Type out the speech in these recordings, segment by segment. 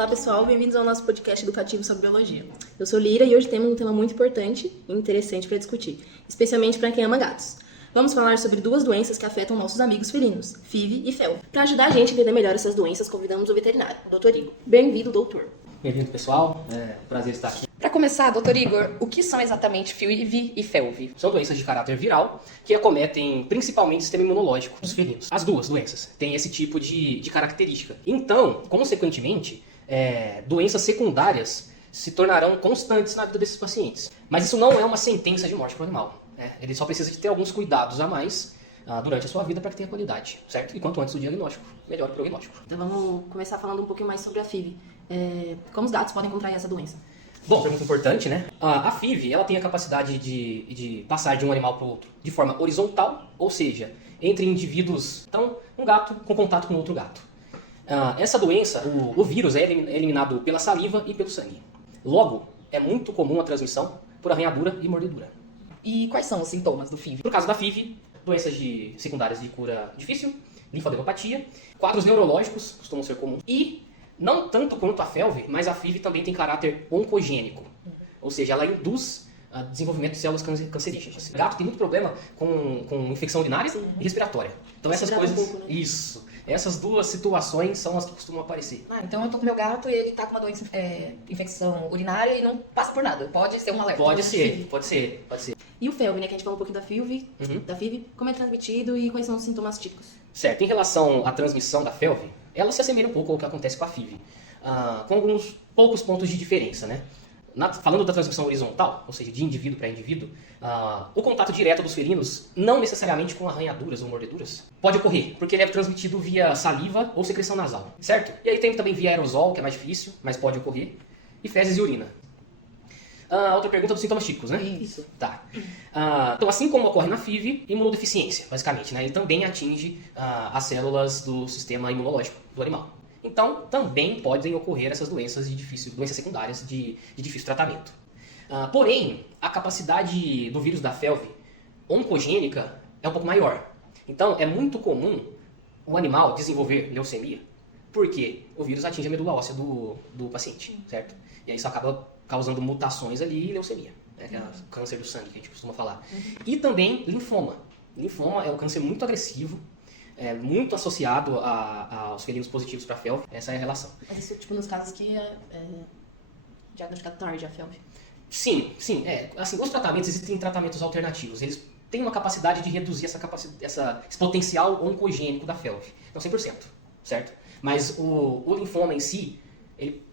Olá pessoal, bem-vindos ao nosso podcast educativo sobre biologia. Eu sou Lira e hoje temos um tema muito importante e interessante para discutir, especialmente para quem ama gatos. Vamos falar sobre duas doenças que afetam nossos amigos felinos, FIV e FeLV. Para ajudar a gente a entender melhor essas doenças, convidamos o veterinário, o Dr. Igor. Bem-vindo, doutor. Bem-vindo, pessoal. É um prazer estar aqui. Para começar, Dr. Igor, o que são exatamente FIV e FeLV? São doenças de caráter viral que acometem principalmente o sistema imunológico dos felinos. As duas doenças têm esse tipo de característica. Então, consequentemente, doenças secundárias se tornarão constantes na vida desses pacientes. Mas isso não é uma sentença de morte para o animal. Ele só precisa de ter alguns cuidados a mais durante a sua vida para que tenha qualidade, certo? E quanto antes do diagnóstico, melhor o prognóstico. Então vamos começar falando um pouquinho mais sobre a FIV. Como os gatos podem contrair essa doença? Bom, pergunta importante, né? A FIV, ela tem a capacidade de passar de um animal para o outro de forma horizontal, ou seja, entre indivíduos. Então, um gato com contato com outro gato. Essa doença, o vírus é eliminado pela saliva e pelo sangue. Logo, é muito comum a transmissão por arranhadura e mordedura. E quais são os sintomas do FIV? No caso da FIV, doenças secundárias de cura difícil, linfadenopatia, quadros neurológicos costumam ser comuns e não tanto quanto a FeLV, mas a FIV também tem caráter oncogênico, ou seja, ela induz desenvolvimento de células cancerígenas. O gato tem muito problema com infecção urinária e respiratória. Então essas coisas, isso, essas duas situações são as que costumam aparecer. Então eu tô com meu gato e ele tá com uma doença, infecção urinária e não passa por nada. Pode ser um alerta. Pode ser. E o FeLV, né, que a gente falou um pouquinho da FIV, como é transmitido e quais são os sintomas típicos? Certo, em relação à transmissão da FeLV, ela se assemelha um pouco ao que acontece com a FIV, com alguns poucos pontos de diferença, né? Falando da transmissão horizontal, ou seja, de indivíduo para indivíduo, o contato direto dos felinos, não necessariamente com arranhaduras ou mordeduras, pode ocorrer, porque ele é transmitido via saliva ou secreção nasal, certo? E aí tem também via aerosol, que é mais difícil, mas pode ocorrer, e fezes e urina. Outra pergunta dos sintomas típicos, né? Isso. Tá. Então, assim como ocorre na FIV, imunodeficiência, basicamente, né? Ele também atinge as células do sistema imunológico do animal. Então, também podem ocorrer essas doenças doenças secundárias de difícil tratamento. Porém, a capacidade do vírus da FeLV oncogênica é um pouco maior. Então, é muito comum o animal desenvolver leucemia, porque o vírus atinge a medula óssea do paciente, certo? E aí isso acaba causando mutações ali e leucemia, né? Que é o câncer do sangue que a gente costuma falar. E também linfoma. Linfoma é um câncer muito agressivo, muito associado aos felinos positivos para FeLV. Essa é a relação. Mas isso, tipo, nos casos que é diagnosticado tarde a FeLV? Sim. Assim, os tratamentos, existem tratamentos alternativos. Eles têm uma capacidade de reduzir esse potencial oncogênico da FeLV. Não 100%, certo? Mas o linfoma em si,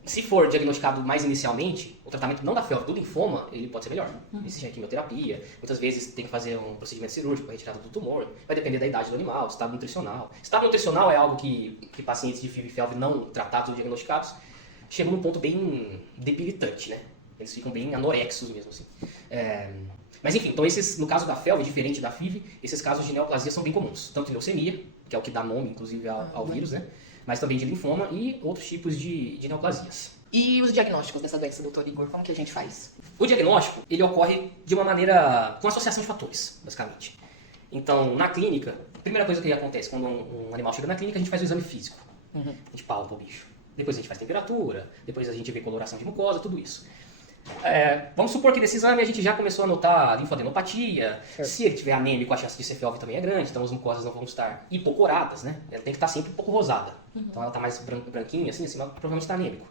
se for diagnosticado mais inicialmente, o tratamento não da FeLV, do linfoma, ele pode ser melhor. Existe a quimioterapia, muitas vezes tem que fazer um procedimento cirúrgico para retirada do tumor, vai depender da idade do animal, estado nutricional. Estado nutricional é algo que pacientes de FIV e FeLV não tratados ou diagnosticados chegam num ponto bem debilitante, né? Eles ficam bem anorexos mesmo, assim. Mas enfim, então no caso da FeLV, diferente da FIV, esses casos de neoplasia são bem comuns. Tanto de leucemia, que é o que dá nome, inclusive, ao vírus, né? Mas também de linfoma e outros tipos de neoplasias. E os diagnósticos dessa doença, doutor Igor, como que a gente faz? O diagnóstico, ele ocorre de uma maneira, com associação de fatores, basicamente. Então, na clínica, a primeira coisa que acontece quando um animal chega na clínica, a gente faz o exame físico. A gente palpa o bicho. Depois a gente faz temperatura, depois a gente vê coloração de mucosa, tudo isso. Vamos supor que nesse exame a gente já começou a notar linfadenopatia. Certo. Se ele tiver anêmico, a chance de ser FeLV também é grande, então as mucosas não vão estar hipocoradas, né? Ela tem que estar sempre um pouco rosada. Então ela está mais branquinha, assim, acima provavelmente está anêmico.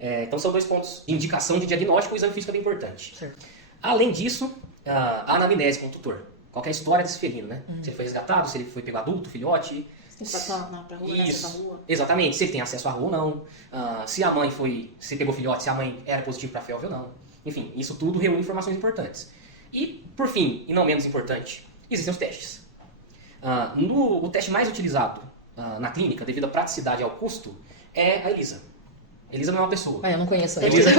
Então são dois pontos de indicação de diagnóstico, o exame físico é bem importante. Certo. Além disso, a anamnese com o tutor. Qual é a história desse felino, né? Se ele foi resgatado, se ele foi pego adulto, filhote. Tem que passar pra rua, isso, acesso à rua. Exatamente, se ele tem acesso à rua ou não, se pegou filhote, se a mãe era positiva para FeLV ou não. Enfim, isso tudo reúne informações importantes. E, por fim, e não menos importante, existem os testes. O teste mais utilizado na clínica, devido à praticidade e ao custo, é a ELISA. ELISA não é uma pessoa. Eu não conheço a ELISA.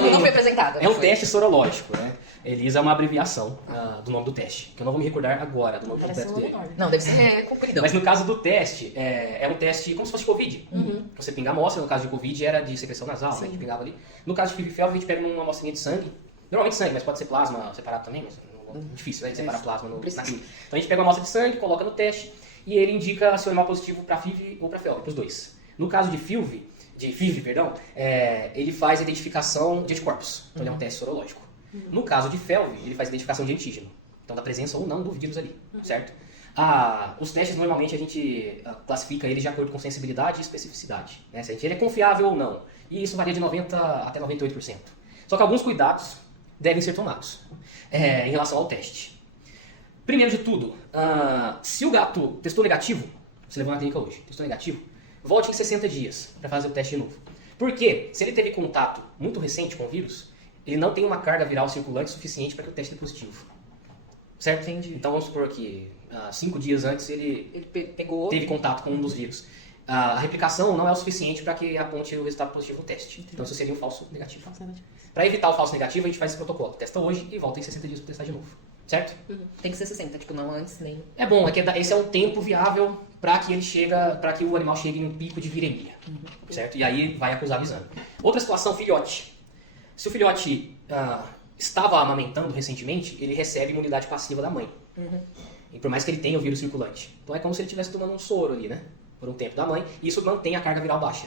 não fui apresentada. É um teste sorológico, né? ELISA é uma abreviação do nome do teste, que eu não vou me recordar agora do nome completo dele. Não, deve ser compridão. Mas no caso do teste, é um teste como se fosse Covid. Você pinga a amostra, no caso de Covid era de secreção nasal, né, que pingava ali. No caso de FIV e FeLV, a gente pega uma amostrinha de sangue, normalmente sangue, mas pode ser plasma separado também, mas é difícil, né, separar plasma na clínica. Então a gente pega uma amostra de sangue, coloca no teste, e ele indica se o animal é positivo para FIV ou para FeLV, para os dois. No caso de FeLV, de FIV, perdão, ele faz identificação de anticorpos. Então ele é um teste sorológico. No caso de FeLV, ele faz identificação de antígeno. Então da presença ou não do vírus ali, certo? Os testes, normalmente, a gente classifica eles de acordo com sensibilidade e especificidade. Né? Se ele é confiável ou não. E isso varia de 90% até 98%. Só que alguns cuidados devem ser tomados em relação ao teste. Primeiro de tudo, se o gato testou negativo, você levou na clínica hoje, testou negativo, volte em 60 dias para fazer o teste de novo. Porque se ele teve contato muito recente com o vírus, ele não tem uma carga viral circulante suficiente para que o teste dê positivo. Certo? Entendi. Então vamos supor que 5 dias antes ele pegou. teve contato com um dos vírus. A replicação não é o suficiente para que aponte o resultado positivo no teste. Entendi. Então isso seria um falso negativo. Para evitar o falso negativo, a gente faz esse protocolo. Testa hoje e volta em 60 dias para testar de novo. Certo? Tem que ser 60, tipo, não antes nem. É bom, esse é um tempo viável para que o animal chegue em um pico de viremia. Certo? E aí vai acusar o exame. Outra situação, filhote. Se o filhote estava amamentando recentemente, ele recebe imunidade passiva da mãe. E por mais que ele tenha o vírus circulante. Então é como se ele estivesse tomando um soro ali, né? Por um tempo da mãe. E isso mantém a carga viral baixa.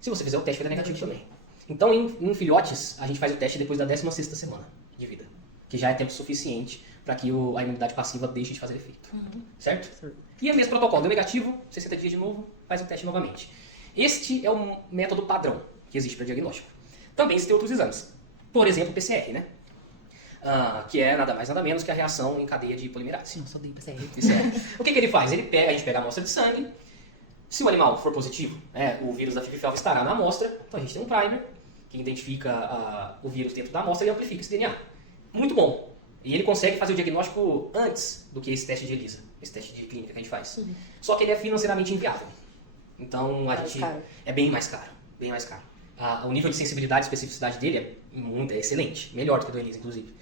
Se você fizer o teste, vai dar negativo também. Então em filhotes, a gente faz o teste depois da 16ª semana de vida. Que já é tempo suficiente para que a imunidade passiva deixe de fazer efeito. Certo? E é o mesmo protocolo. Deu negativo, 60 dias de novo, faz o teste novamente. Este é o método padrão que existe para diagnóstico. Também existem outros exames. Por exemplo, o PCR, né? Que é nada mais nada menos que a reação em cadeia de polimerase. Não, só dei PCR. O que ele faz? A gente pega a amostra de sangue. Se o animal for positivo, o vírus da FIV-FeLV estará na amostra. Então a gente tem um primer que identifica o vírus dentro da amostra e amplifica esse DNA. Muito bom. E ele consegue fazer o diagnóstico antes do que esse teste de ELISA, esse teste de clínica que a gente faz. Só que ele é financeiramente inviável. Então é bem mais caro. Bem mais caro. O nível de sensibilidade e especificidade dele é excelente. Melhor do que o do ELISA, inclusive.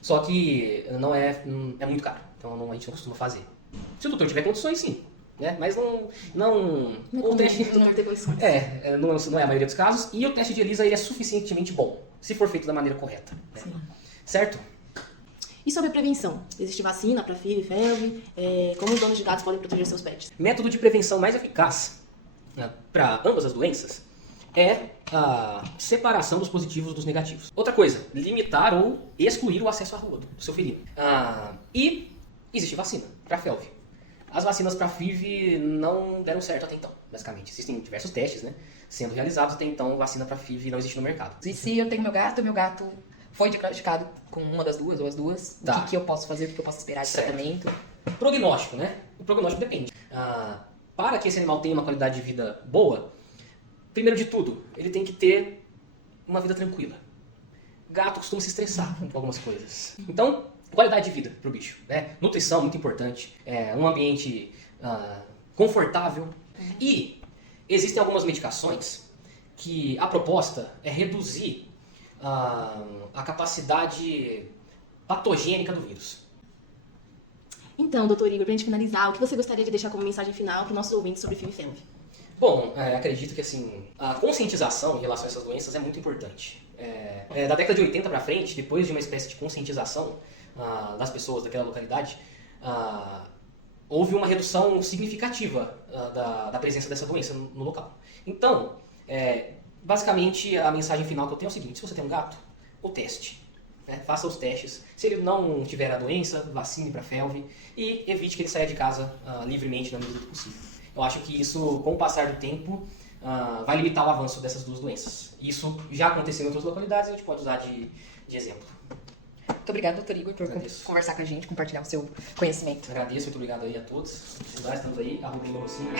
Só que é muito caro. Então a gente não costuma fazer. Se o doutor tiver condições, sim. Né? Mas o teste não tem condições. não é a maioria dos casos. E o teste de ELISA ele é suficientemente bom, se for feito da maneira correta. Né? Certo? E sobre a prevenção? Existe vacina para FIV, FeLV? Como os donos de gatos podem proteger seus pets? Método de prevenção mais eficaz para ambas as doenças é a separação dos positivos dos negativos. Outra coisa, limitar ou excluir o acesso à rua do seu felino. E existe vacina para FeLV. As vacinas para FIV não deram certo até então, basicamente. Existem diversos testes, né, sendo realizados até então. Vacina para FIV não existe no mercado. E se eu tenho meu gato foi diagnosticado com uma das duas ou as duas, o que eu posso fazer, o que eu posso esperar de tratamento? Prognóstico, né? O prognóstico depende. Para que esse animal tenha uma qualidade de vida boa, primeiro de tudo, ele tem que ter uma vida tranquila. Gato costuma se estressar com algumas coisas. Então, qualidade de vida para o bicho. Né? Nutrição, muito importante. Um ambiente confortável. E existem algumas medicações que a proposta é reduzir a capacidade patogênica do vírus. Então, doutor Igor, pra gente finalizar, o que você gostaria de deixar como mensagem final para os nossos ouvintes sobre FIV e FeLV? Bom, acredito que assim, a conscientização em relação a essas doenças é muito importante. Da década de 80 para frente, depois de uma espécie de conscientização das pessoas daquela localidade, houve uma redução significativa da presença dessa doença no local. Então, basicamente, a mensagem final que eu tenho é o seguinte: se você tem um gato, o teste. Faça os testes. Se ele não tiver a doença, vacine para FeLV e evite que ele saia de casa livremente na medida do possível. Eu acho que isso, com o passar do tempo, vai limitar o avanço dessas duas doenças. Isso já aconteceu em outras localidades e a gente pode usar de exemplo. Muito obrigada, doutor Igor, por conversar com a gente, compartilhar o seu conhecimento. Agradeço, muito obrigado aí a todos. Se precisar, estamos aí, @Igor Rocinho.